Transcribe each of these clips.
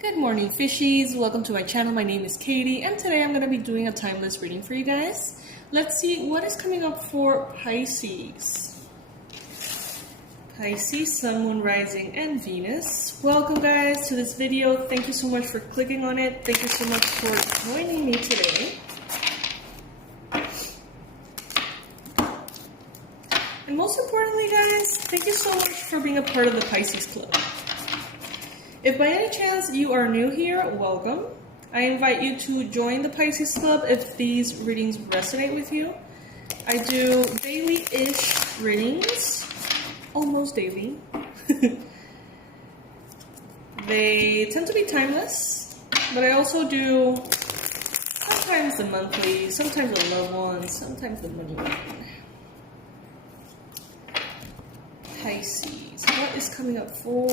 Good morning, fishies. Welcome to my channel. My name is Katie, and today I'm going to be doing a timeless reading for you guys. Let's see what is coming up for Pisces. Pisces, Sun, Moon, Rising, and Venus. Welcome, guys, to this video. Thank you so much for clicking on it. Thank you so much for joining me today. And most importantly, guys, thank you so much for being a part of the Pisces Club. If by any chance you are new here, welcome. I invite you to join the Pisces Club if these readings resonate with you. I do daily-ish readings, almost daily. They tend to be timeless, but I also do sometimes the monthly, sometimes the loved ones, sometimes the money one. Pisces, what is coming up for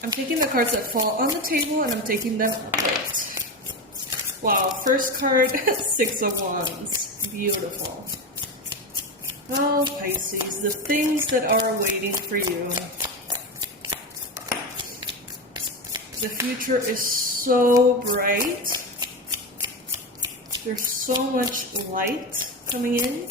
I'm taking the cards that fall on the table and I'm taking them apart. Wow, first card, Six of Wands. Beautiful. Oh, Pisces, the things that are waiting for you. The future is so bright. There's so much light coming in.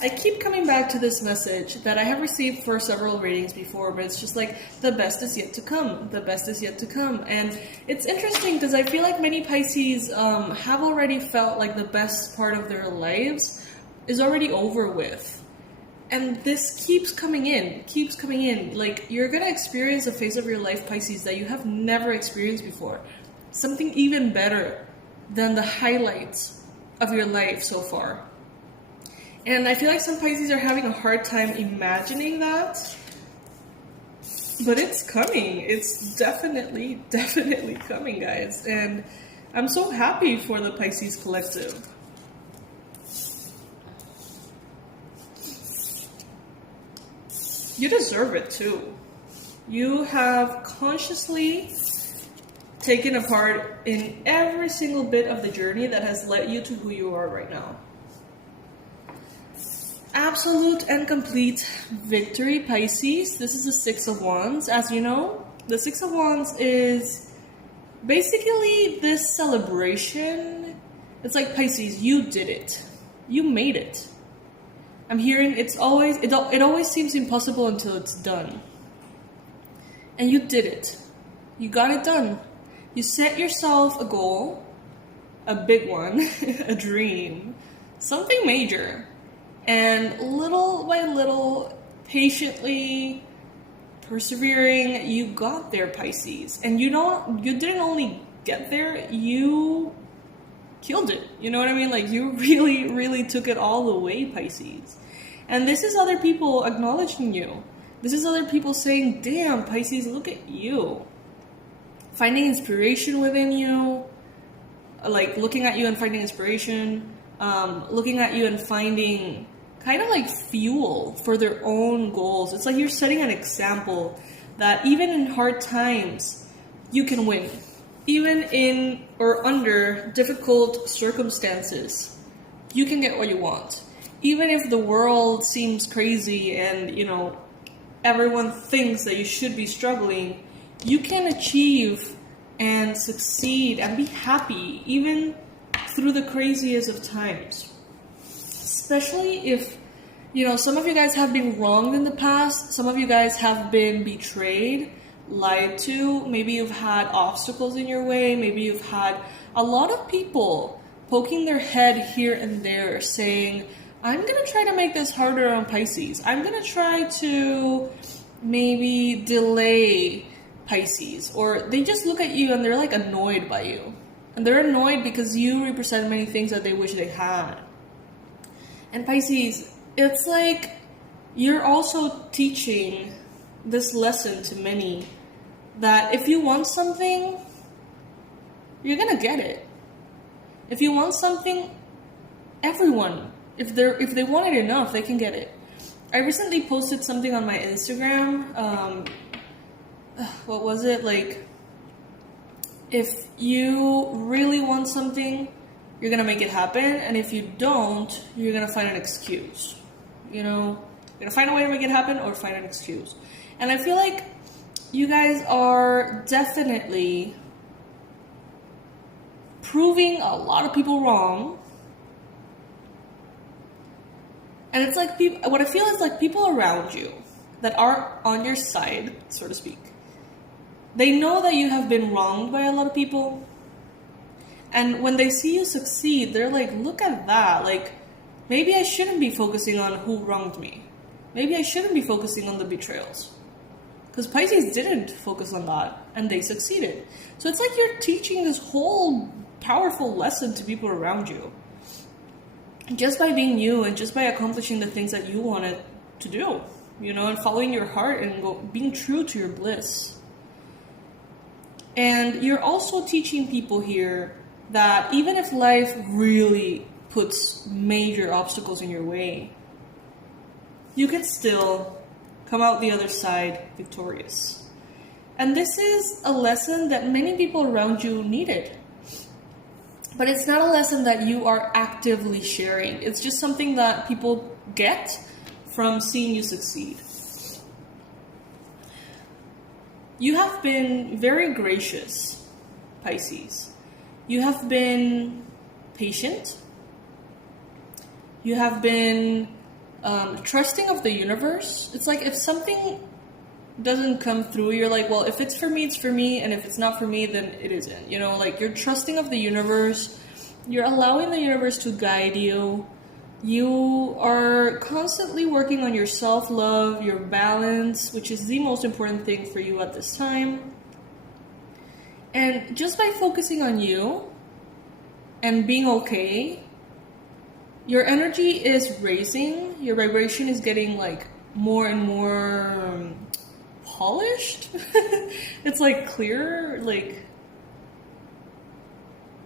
I keep coming back to this message that I have received for several readings before, but it's just like, the best is yet to come. The best is yet to come. And it's interesting because I feel like many Pisces have already felt like the best part of their lives is already over with. And this keeps coming in. Like, you're going to experience a phase of your life, Pisces, that you have never experienced before. Something even better than the highlights of your life so far. And I feel like some Pisces are having a hard time imagining that. But it's coming. It's definitely coming, guys. And I'm so happy for the Pisces collective. You deserve it too. You have consciously taken a part in every single bit of the journey that has led you to who you are right now. Absolute and complete victory, Pisces. This is the Six of Wands. As you know, the Six of Wands is basically this celebration. It's like, Pisces, you did it. You made it. I'm hearing it always seems impossible until it's done. And you did it. You got it done. You set yourself a goal, a big one, a dream, something major. And little by little, patiently, persevering, you got there, Pisces. And you didn't only get there, you killed it. You know what I mean? Like, you really took it all the way, Pisces. And this is other people acknowledging you. This is other people saying, damn, Pisces, look at you. Finding inspiration within you. Like, looking at you and finding inspiration. Looking at you and finding kind of like fuel for their own goals. It's like you're setting an example that even in hard times, you can win. Even in or under difficult circumstances, you can get what you want. Even if the world seems crazy and, you know, everyone thinks that you should be struggling, you can achieve and succeed and be happy even through the craziest of times. Especially if, you know, some of you guys have been wronged in the past. Some of you guys have been betrayed, lied to. Maybe you've had obstacles in your way. Maybe you've had a lot of people poking their head here and there saying, I'm going to try to make this harder on Pisces. I'm going to try to maybe delay Pisces. Or they just look at you and they're like annoyed by you. And they're annoyed because you represent many things that they wish they had. And Pisces, it's like you're also teaching this lesson to many that if you want something, you're gonna get it. If you want something, everyone, if they want it enough, they can get it. I recently posted something on my Instagram. What was it? Like, if you really want something, you're gonna make it happen, and if you don't, you're gonna find an excuse. You're gonna find a way to make it happen or find an excuse. And I feel like you guys are definitely proving a lot of people wrong. And it's like, what I feel is like people around you that are on your side, so to speak, they know that you have been wronged by a lot of people. And when they see you succeed, they're like, look at that. Like, maybe I shouldn't be focusing on who wronged me. Maybe I shouldn't be focusing on the betrayals. Because Pisces didn't focus on that, and they succeeded. So it's like you're teaching this whole powerful lesson to people around you. Just by being you and just by accomplishing the things that you wanted to do, and following your heart and being true to your bliss. And you're also teaching people here that even if life really puts major obstacles in your way, you can still come out the other side victorious. And this is a lesson that many people around you needed. But it's not a lesson that you are actively sharing. It's just something that people get from seeing you succeed. You have been very gracious, Pisces. You have been patient. You have been trusting of the universe. It's like if something doesn't come through, you're like, well, if it's for me, it's for me, and if it's not for me, then it isn't. Like you're trusting of the universe. You're allowing the universe to guide you. You are constantly working on your self-love, your balance, which is the most important thing for you at this time. And just by focusing on you and being okay, your energy is raising. Your vibration is getting like more and more polished. It's like clearer, like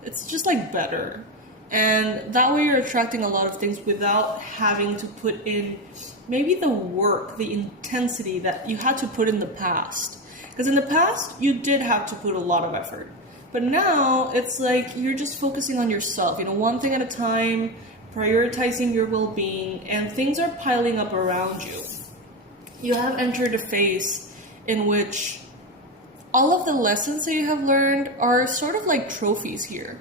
it's just like better. And that way you're attracting a lot of things without having to put in maybe the work, the intensity that you had to put in the past. Because in the past, you did have to put a lot of effort. But now, it's like you're just focusing on yourself, one thing at a time, prioritizing your well-being, and things are piling up around you. You have entered a phase in which all of the lessons that you have learned are sort of like trophies here.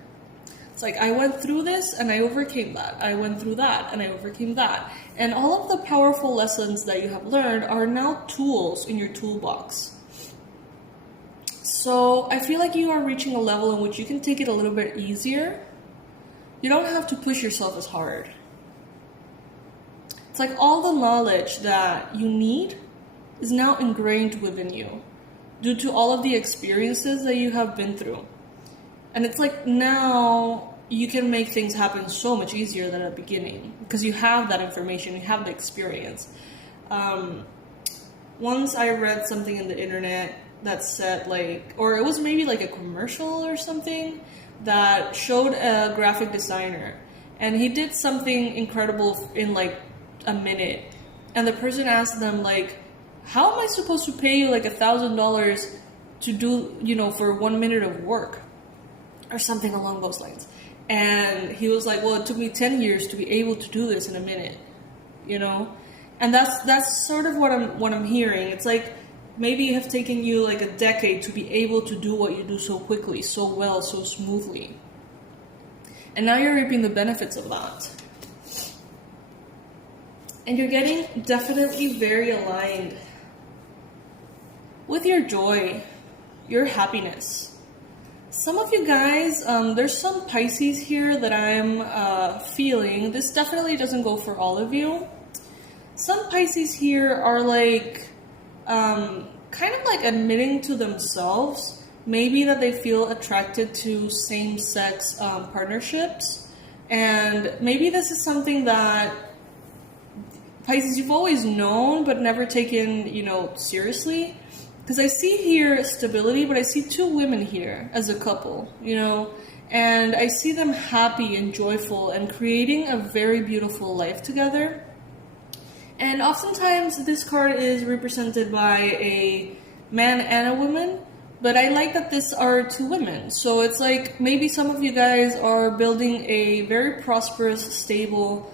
It's like, I went through this and I overcame that. I went through that and I overcame that. And all of the powerful lessons that you have learned are now tools in your toolbox. So I feel like you are reaching a level in which you can take it a little bit easier. You don't have to push yourself as hard. It's like all the knowledge that you need is now ingrained within you due to all of the experiences that you have been through. And it's like now you can make things happen so much easier than at the beginning because you have that information, you have the experience. Once I read something in the internet that said or it was maybe like a commercial or something that showed a graphic designer and he did something incredible in like a minute. And the person asked them how am I supposed to pay you like $1,000 to do, for 1 minute of work? Or something along those lines. And he was like, well, it took me 10 years to be able to do this in a minute, And that's sort of what I'm hearing. It's like maybe it have taken you like a decade to be able to do what you do so quickly, so well, so smoothly. And now you're reaping the benefits of that. And you're getting definitely very aligned with your joy, your happiness. Some of you guys, there's some Pisces here that I'm feeling. This definitely doesn't go for all of you. Some Pisces here are kind of like admitting to themselves maybe that they feel attracted to same-sex partnerships. And maybe this is something that Pisces you've always known but never taken, seriously. Because I see here stability, but I see two women here as a couple, and I see them happy and joyful and creating a very beautiful life together. And oftentimes this card is represented by a man and a woman, But I like that this are two women. So it's like maybe some of you guys are building a very prosperous, stable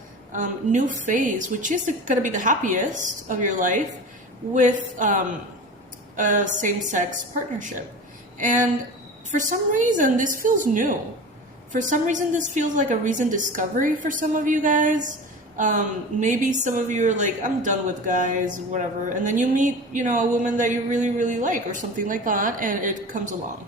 new phase, which is going to be the happiest of your life with a same-sex partnership. And for some reason, this feels new. For some reason, this feels like a recent discovery for some of you guys. Maybe some of you are like, I'm done with guys, whatever. And then you meet, a woman that you really, really like or something like that, and it comes along.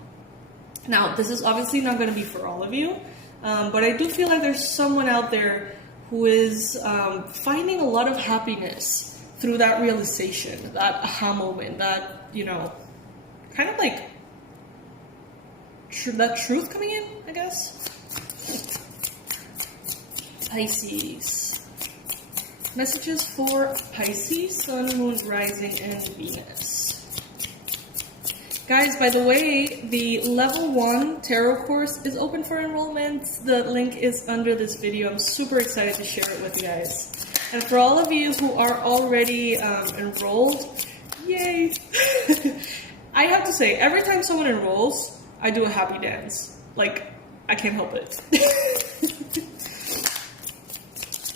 Now, this is obviously not going to be for all of you, but I do feel like there's someone out there who is finding a lot of happiness through that realization, that aha moment, that, kind of like that truth coming in, I guess. Pisces. Messages for Pisces, Sun, Moon, Rising, and Venus. Guys, by the way, the level 1 tarot course is open for enrollment. The link is under this video. I'm super excited to share it with you guys. And for all of you who are already enrolled, yay! I have to say, every time someone enrolls, I do a happy dance. Like, I can't help it.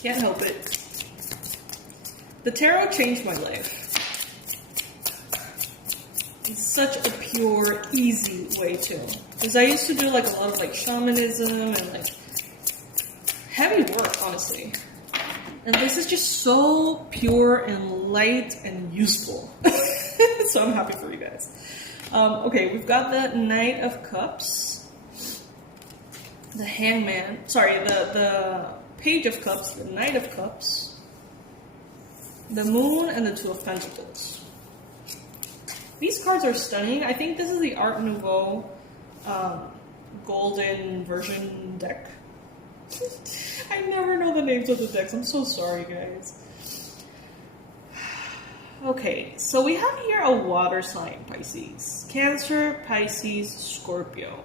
Can't help it. The tarot changed my life. In such a pure, easy way too. Because I used to do like a lot of like shamanism and like heavy work, honestly. And this is just so pure and light and useful. So I'm happy for you guys. Okay, we've got the Knight of Cups. The Hangman. Sorry, the Page of Cups, the Knight of Cups. The Moon and the Two of Pentacles. These cards are stunning. I think this is the Art Nouveau golden version deck. I never know the names of the decks. I'm so sorry, guys. Okay, so we have here a water sign, Pisces. Cancer, Pisces, Scorpio.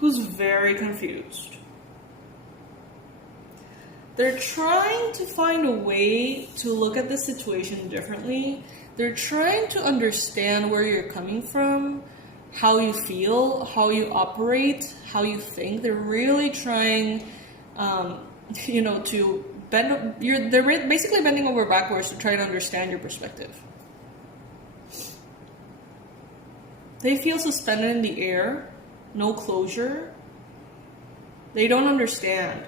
Who's very confused. They're trying to find a way to look at the situation differently. They're trying to understand where you're coming from, how you feel, how you operate, how you think. They're really trying, to bend. They're basically bending over backwards to try to understand your perspective. They feel suspended in the air, no closure. They don't understand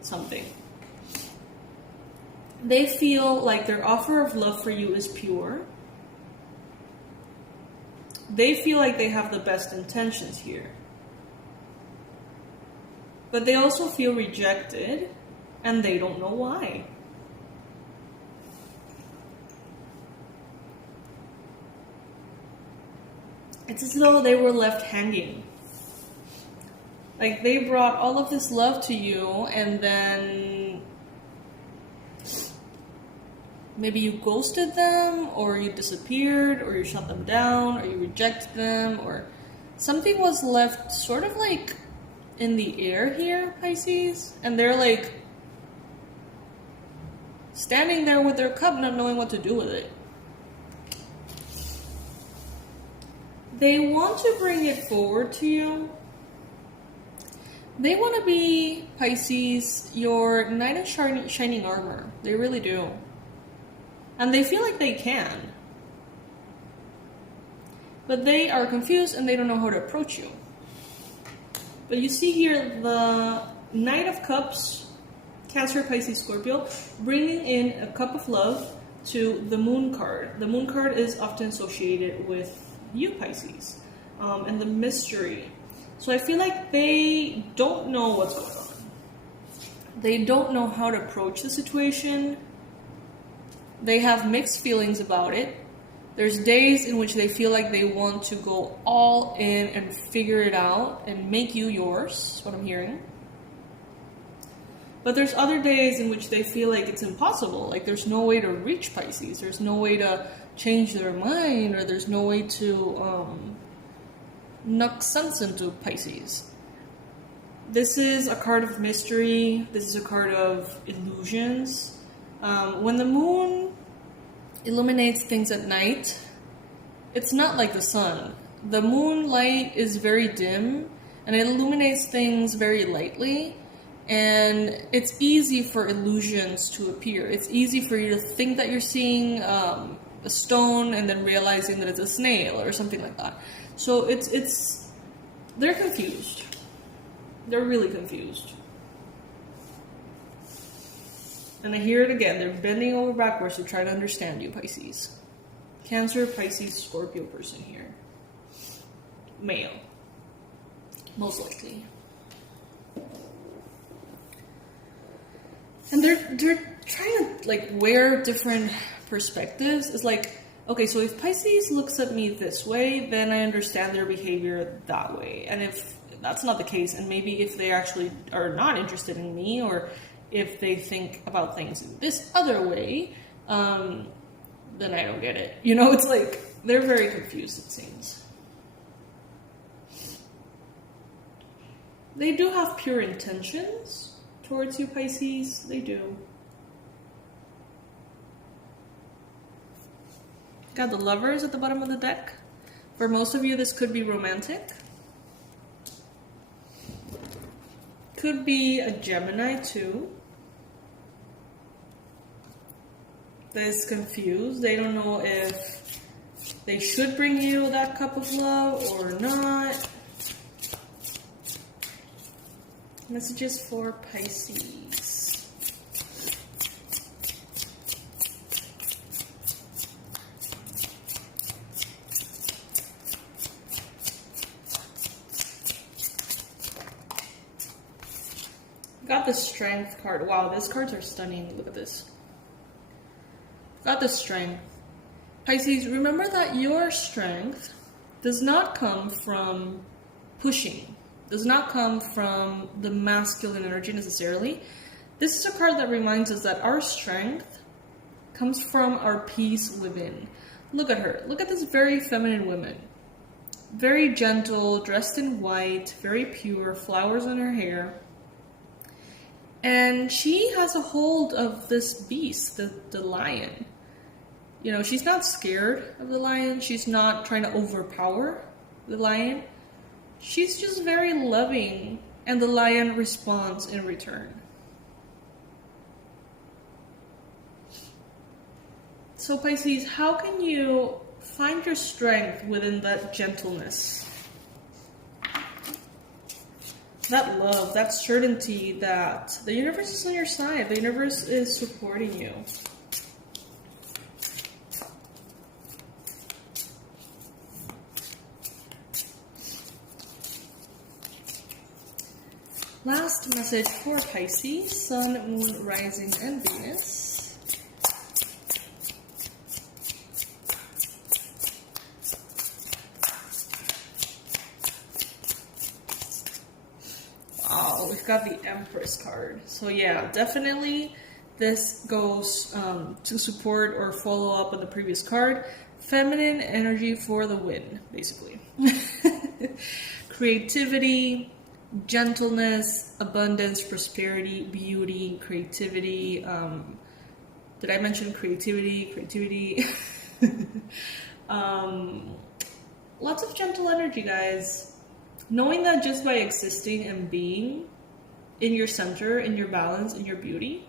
something. They feel like their offer of love for you is pure. They feel like they have the best intentions here. But they also feel rejected, and they don't know why. It's as though they were left hanging. Like they brought all of this love to you, and then maybe you ghosted them, or you disappeared, or you shut them down, or you rejected them, or something was left sort of like in the air here, Pisces, and they're like standing there with their cup, not knowing what to do with it. They want to bring it forward to you. They want to be, Pisces, your knight of shining armor. They really do. And they feel like they can. But they are confused and they don't know how to approach you. But you see here the Knight of Cups, Cancer, Pisces, Scorpio, bringing in a cup of love to the Moon card. The Moon card is often associated with you, Pisces, and the mystery. So I feel like they don't know what's going on. They don't know how to approach the situation. They have mixed feelings about it. There's days in which they feel like they want to go all in and figure it out and make you yours, is what I'm hearing. But there's other days in which they feel like it's impossible. Like there's no way to reach Pisces. There's no way to change their mind, or there's no way to knock sense into Pisces. This is a card of mystery. This is a card of illusions. When the moon illuminates things at night. It's not like the sun. The moonlight is very dim and it illuminates things very lightly, and it's easy for illusions to appear. It's easy for you to think that you're seeing a stone and then realizing that it's a snail or something like that. So they're confused. They're really confused. And I hear it again. They're bending over backwards to try to understand you, Pisces. Cancer, Pisces, Scorpio person here. Male. Most likely. And they're trying to like wear different perspectives. It's like, okay, so if Pisces looks at me this way, then I understand their behavior that way. And if that's not the case, and maybe if they actually are not interested in me, or if they think about things in this other way, then I don't get it. You know, it's like they're very confused, it seems. They do have pure intentions towards you, Pisces. They do. Got the Lovers at the bottom of the deck. For most of you, this could be romantic. Could be a Gemini too. That is confused. They don't know if they should bring you that cup of love or not. Messages for Pisces. Got the Strength card. Wow, these cards are stunning. Look at this. Got the Strength. Pisces, remember that your strength does not come from pushing. Does not come from the masculine energy necessarily. This is a card that reminds us that our strength comes from our peace within. Look at her. Look at this very feminine woman. Very gentle, dressed in white, very pure, flowers in her hair. And she has a hold of this beast, the lion. You know, she's not scared of the lion. She's not trying to overpower the lion. She's just very loving, and the lion responds in return. So Pisces, how can you find your strength within that gentleness? That love, that certainty that the universe is on your side. The universe is supporting you. Last message for Pisces, Sun, Moon, Rising, and Venus. Wow, we've got the Empress card. So yeah, definitely this goes to support or follow up on the previous card. Feminine energy for the win, basically. Creativity, gentleness, abundance, prosperity, beauty, creativity. Did I mention creativity? Lots of gentle energy, guys. Knowing that just by existing and being in your center, in your balance, in your beauty,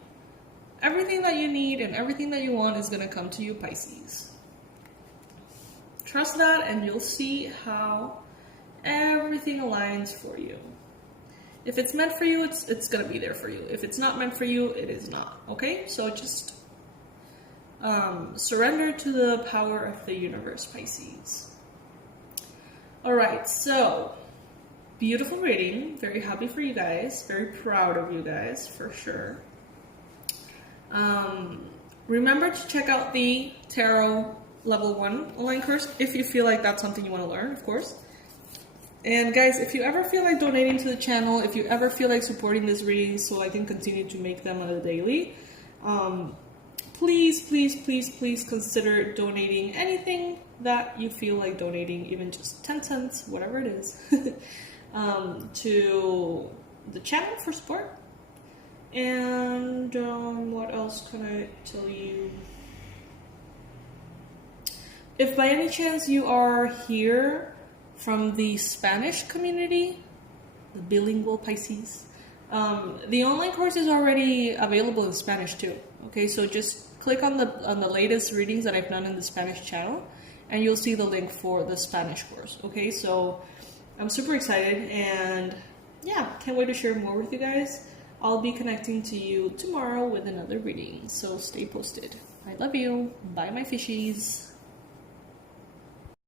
everything that you need and everything that you want is going to come to you, Pisces. Trust that and you'll see how everything aligns for you. If it's meant for you, it's going to be there for you. If it's not meant for you, it is not. Okay? So just surrender to the power of the universe, Pisces. Alright, so beautiful reading. Very happy for you guys. Very proud of you guys, for sure. Remember to check out the Tarot Level 1 online course if you feel like that's something you want to learn, of course. And guys, if you ever feel like donating to the channel, if you ever feel like supporting this reading so I can continue to make them on a daily, please consider donating anything that you feel like donating, even just 10 cents, whatever it is, to the channel for support. And what else can I tell you? if by any chance you are here from the Spanish community, the bilingual Pisces, the online course is already available in Spanish too. Okay, so just click on the latest readings that I've done in the Spanish channel, and you'll see the link for the Spanish course. Okay, so I'm super excited, and yeah, can't wait to share more with you guys. I'll be connecting to you tomorrow with another reading, so stay posted. I love you. Bye, my fishies.